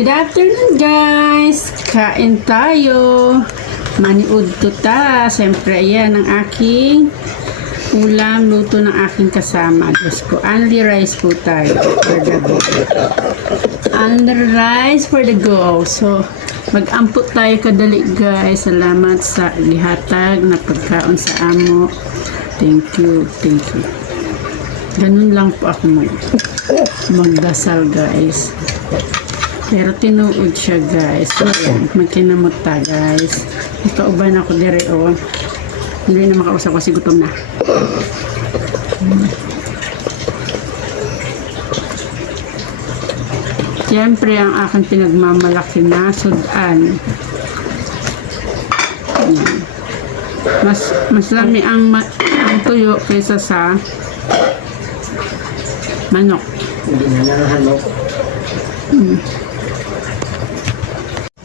Good afternoon guys! Kain tayo! Maniud to ta. Siyempre ayan ang aking ulam, luto ng aking kasama. Diyos ko, only rice po tayo for the go. Only rice for the go. So, mag-amput tayo kadali guys. Salamat sa lihatag na pagkaon sa amo. Thank you, thank you. Ganun lang po ako magdasal guys. Pero tinuod siya guys. So, magkinamot ta guys. Ikauban ako dire o. Hindi na makausap kasi gutom na. Siyempre ang aking pinagmamalaki na sudan. Ayan. Mas lami ang tuyo kaysa sa manok. Hindi na nakahanok.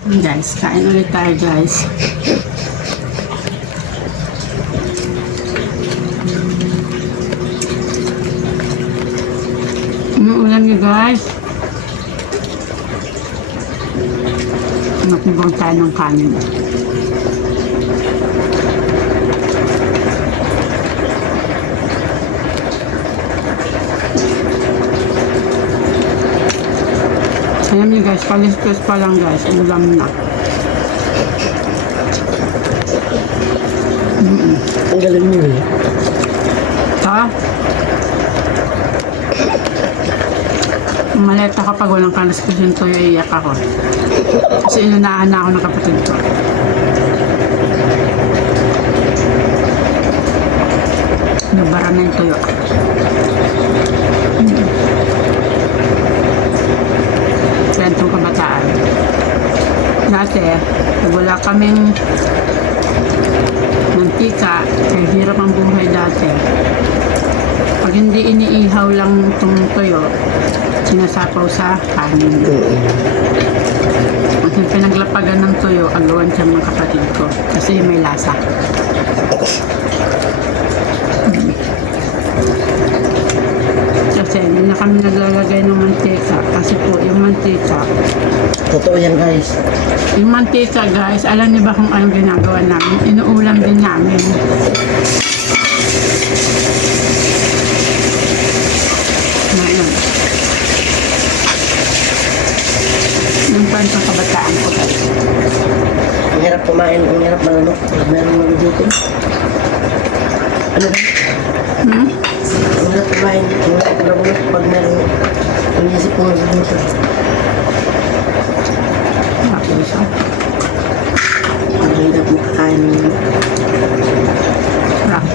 Guys, kain ulit tayo guys. Ulam niyo guys. Nakibang tayo ng kanin. Alam niyo guys, palistos pa lang guys, ulam na. Ang galing mo eh. Ha? Maleta kapag walang kalistos yung toyo, iiyak ako. Kasi inunahan na ako ng kapatid ko. Nabara na yung toyo. Sentong kabataan. Dati, pag wala kaming mantika, kaya hirap ang buhay dati. Pag hindi iniihaw lang itong toyo, sinasapaw sa kanin. Pag yung pinaglapagan ng toyo, agawan siya mga kapatid ko. Kasi may lasa. Kasi hindi na kami naglalagay ng mantika. Kasi po, yung mantika, Totoo yan guys. yung mantika guys, alam niyo ba kung anong ginagawa namin? Inuulam din namin. Ngayon. Yung pantang kabataan ko guys. Ang hirap kumain, ang hirap mananok. Meron mga dito. Ano ba? Hmm? Ang hirap kumain, ang hirap mananok pag meron. Ang isip ko nga dito. Tapos, Ang hirap makakain. rock.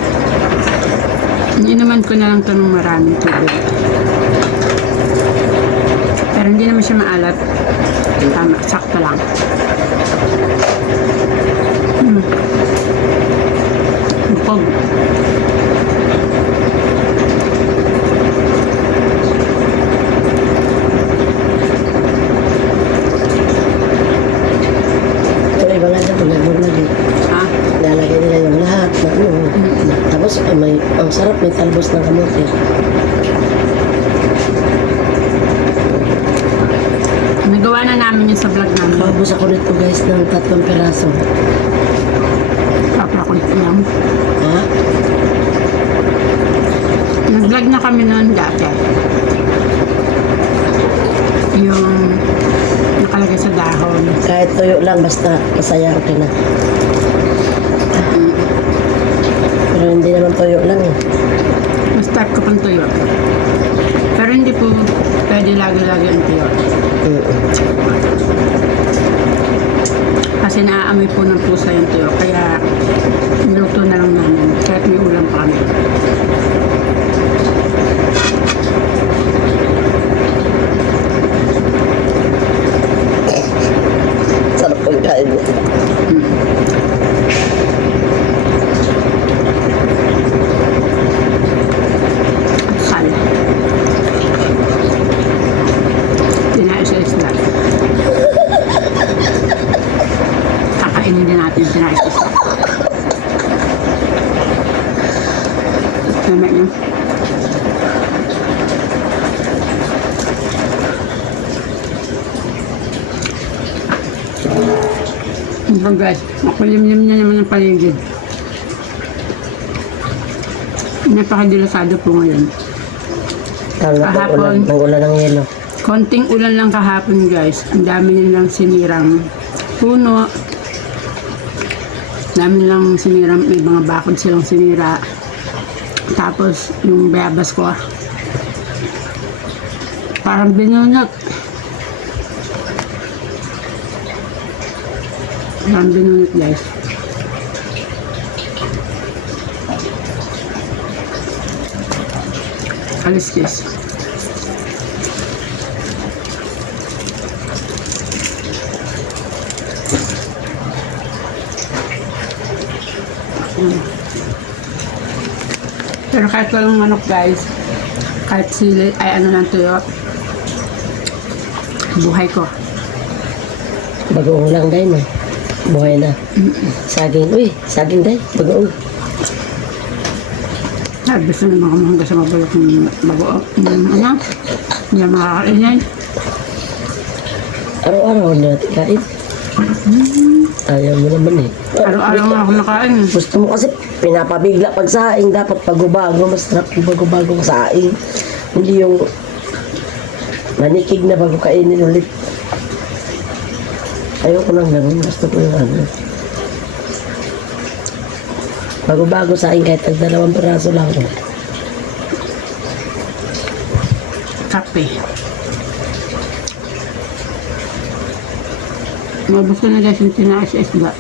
Ininuman ko na lang ito ng maraming tubig. Pero hindi naman siya maalat. Tama, sakto lang. Bukog. Ito iba nga dito, lagi. Ah, Lalagay nila yung lahat na ano. Tapos ang sarap, may talbos ng kamote. nagawa na namin yun sa vlog namin. Paubos ako nito guys ng 3 peraso. Kapra ko ito lang. Ha? Nag-vlog na kami noon dati. Yung nakalagay sa dahon. Kahit tuyo lang, basta masaya okay na. Pero hindi naman tuyo lang eh. Start ko pang tuyo. Pero hindi po pwede lagi-lagi ang tuyo. Kasi naaamoy po ng pusa yung tuyo. Kaya niluto na lang namin. Kahit may ulam pa kami. Sarap kong kain niya. Sal. Tinais-is lang. Kakainin din natin tinais-is. Tama niyo. Ito guys, makulimlim na naman ang paligid. Napakadilasado po ngayon. Kahapon. Nang ulan ng yelo. Konting ulan lang kahapon guys. Ang dami nilang sinirang puno. Dami nilang sinirang, may mga bakod silang sinira. Tapos yung bayabas ko, parang binunot. Parang binunot guys. Kaliskis. Pero kahit walang manok guys, kahit sili, ay ano lang tuyo, buhay ko. Bagoong lang dahil na. Buhay na. Saging. Uy, saging dahil. Bagoong. Sabi gusto naman kumahangga sa mabalok ng bago, ano, hindi na makakainay. Araw-araw na natin kain. Ayaw mo naman eh. Araw-araw nga ako nakain. Gusto mo kasi pinapabigla pag saing. Dapat bago-bago. Mas sarap yung bago-bago saing. Hindi yung manikig na bago kainin ulit. Ayoko lang ganun. Gusto ko yung ano. Bago-bago saing kahit tag 2 piraso lang. Kape. Mabos na guys yung tinaas sa isda.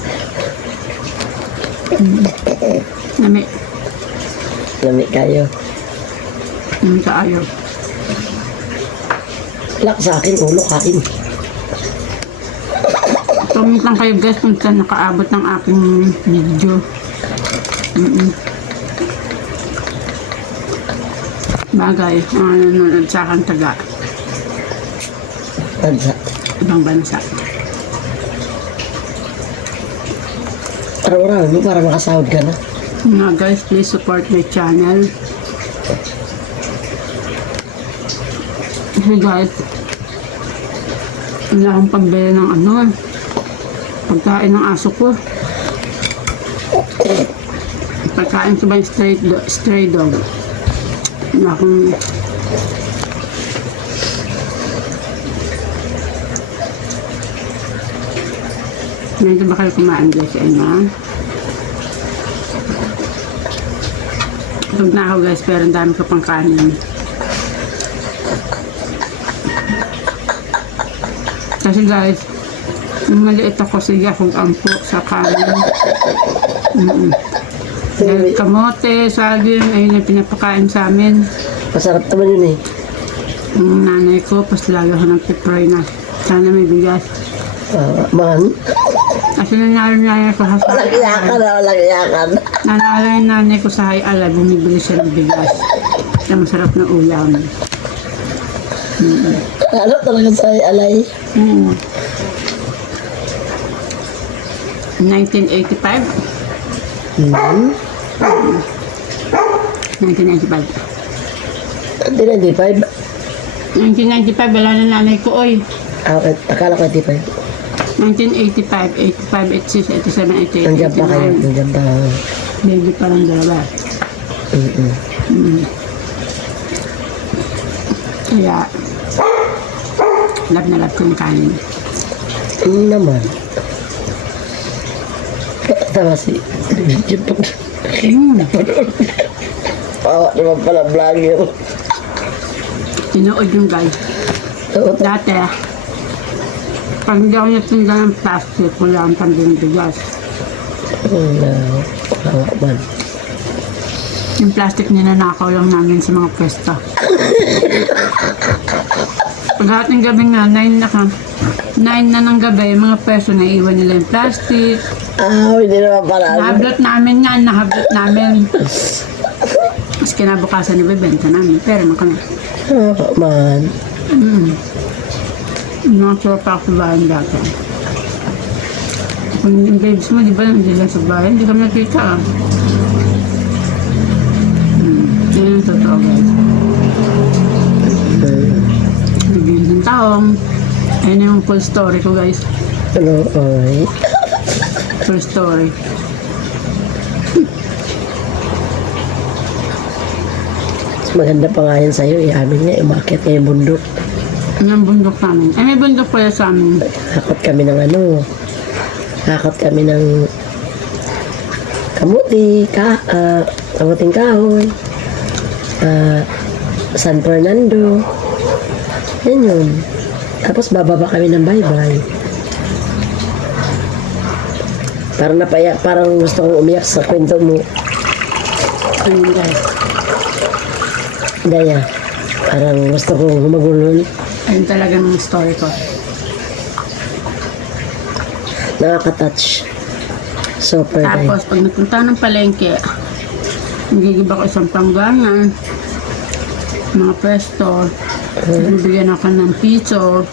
Nami. Lami kayo. Kaayo. Lak sa akin, ulo kain. Comment lang kayo guys kung saan nakaabot ng aking video. Bagay, mga nanonood sa akin taga Bansa. ibang bansa. Araw-araw mo para makasahod ka na. Mga guys, please support my channel. Kasi guys, wala akong pambili ng ano, pagkain ng aso ko. Pagkain ko ba yung stray dog? Wala akong Ganito ba kayo kumain guys sa inyo? Tug na ako guys, pero ang dami ko pang kanin. Kasi guys, nung maliit ako, sige akong ampo sa kanin. Dahil kamote, saging, ayun yung pinapakain sa amin. Masarap naman yun eh. Yung nanay ko, pas lalo ko ng piproy na. Sana may bigas. Man. Kasi nanalo nanay ko sa Walang iyakan na, walang iyakan. nanalo yung nanay ko sa Hay-Ala, bumibili siya ng bigas. Sa masarap na ulam. Ano talaga sa alay? 1985? 1995. Hindi na, hindi 5. 1995, wala na nanay ko, oy. Akala ko hindi 5. 1985, 85, 86, 87, 88, Nandiyan pa kayo, nandiyan pa. Baby pa lang dalawa. Kaya, love na love ko yung kanin. Naman. Tama si Pawa naman pala vlogger. Tinood yung guys. Dati, pag hindi ako natinda ng plastic, wala akong pambili ng bigas. Pawa man. Yung plastic ninanakaw lang namin sa mga pwesto. Pagdating gabi nga, 9 na ng gabi, mga pwesto na iwan nila yung plastic. Hindi naman pala. Nahablot namin yan, nahablot namin. Mas kinabukasan ibebenta namin, pero naman kami. Man. Nakasura pa ako sa bahay dati. Kung yung babes mo, di ba hindi lang sa bahay, hindi kami nakita ah. Yan ang totoo guys. Naging taong. Ayun yung full story ko guys. Ano, alright. True story. Mas maganda pa nga yan sa'yo. Amin nga, umakit nga yung bundok. Yung bundok namin. Ay, may bundok pala sa amin. Hakot kami ng ano. Hakot kami ng kamuti, kamuting kahoy. San Fernando. Yan yun. Tapos bababa kami ng baybay. Parang napaya, parang gusto kong umiyak sa kwento mo. Ayun guys. Daya, parang gusto kong humagulol. Ayun talaga ng story ko. Nakaka-touch. Super dahil. Tapos, pag nagpunta ng palengke, nagigib ako isang panggangan, mga pwesto, bibigyan ako ng piso,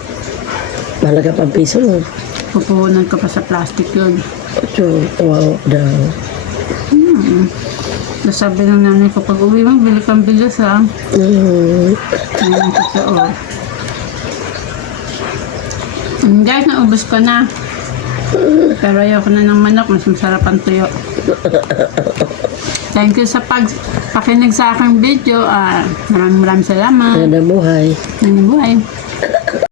Malaga pang piso mo. pupuhunan ko pa sa plastic yun. So, wow daw. Tapos sabi ng nanay ko, pag uwi mo, bili kang bilis ha. Ayun, totoo. Guys, naubos ko na. Pero ayoko na ng manok, mas masarap ang tuyo. Thank you sa pakinig sa aking video. Maraming salamat. Magandang buhay. Maraming buhay.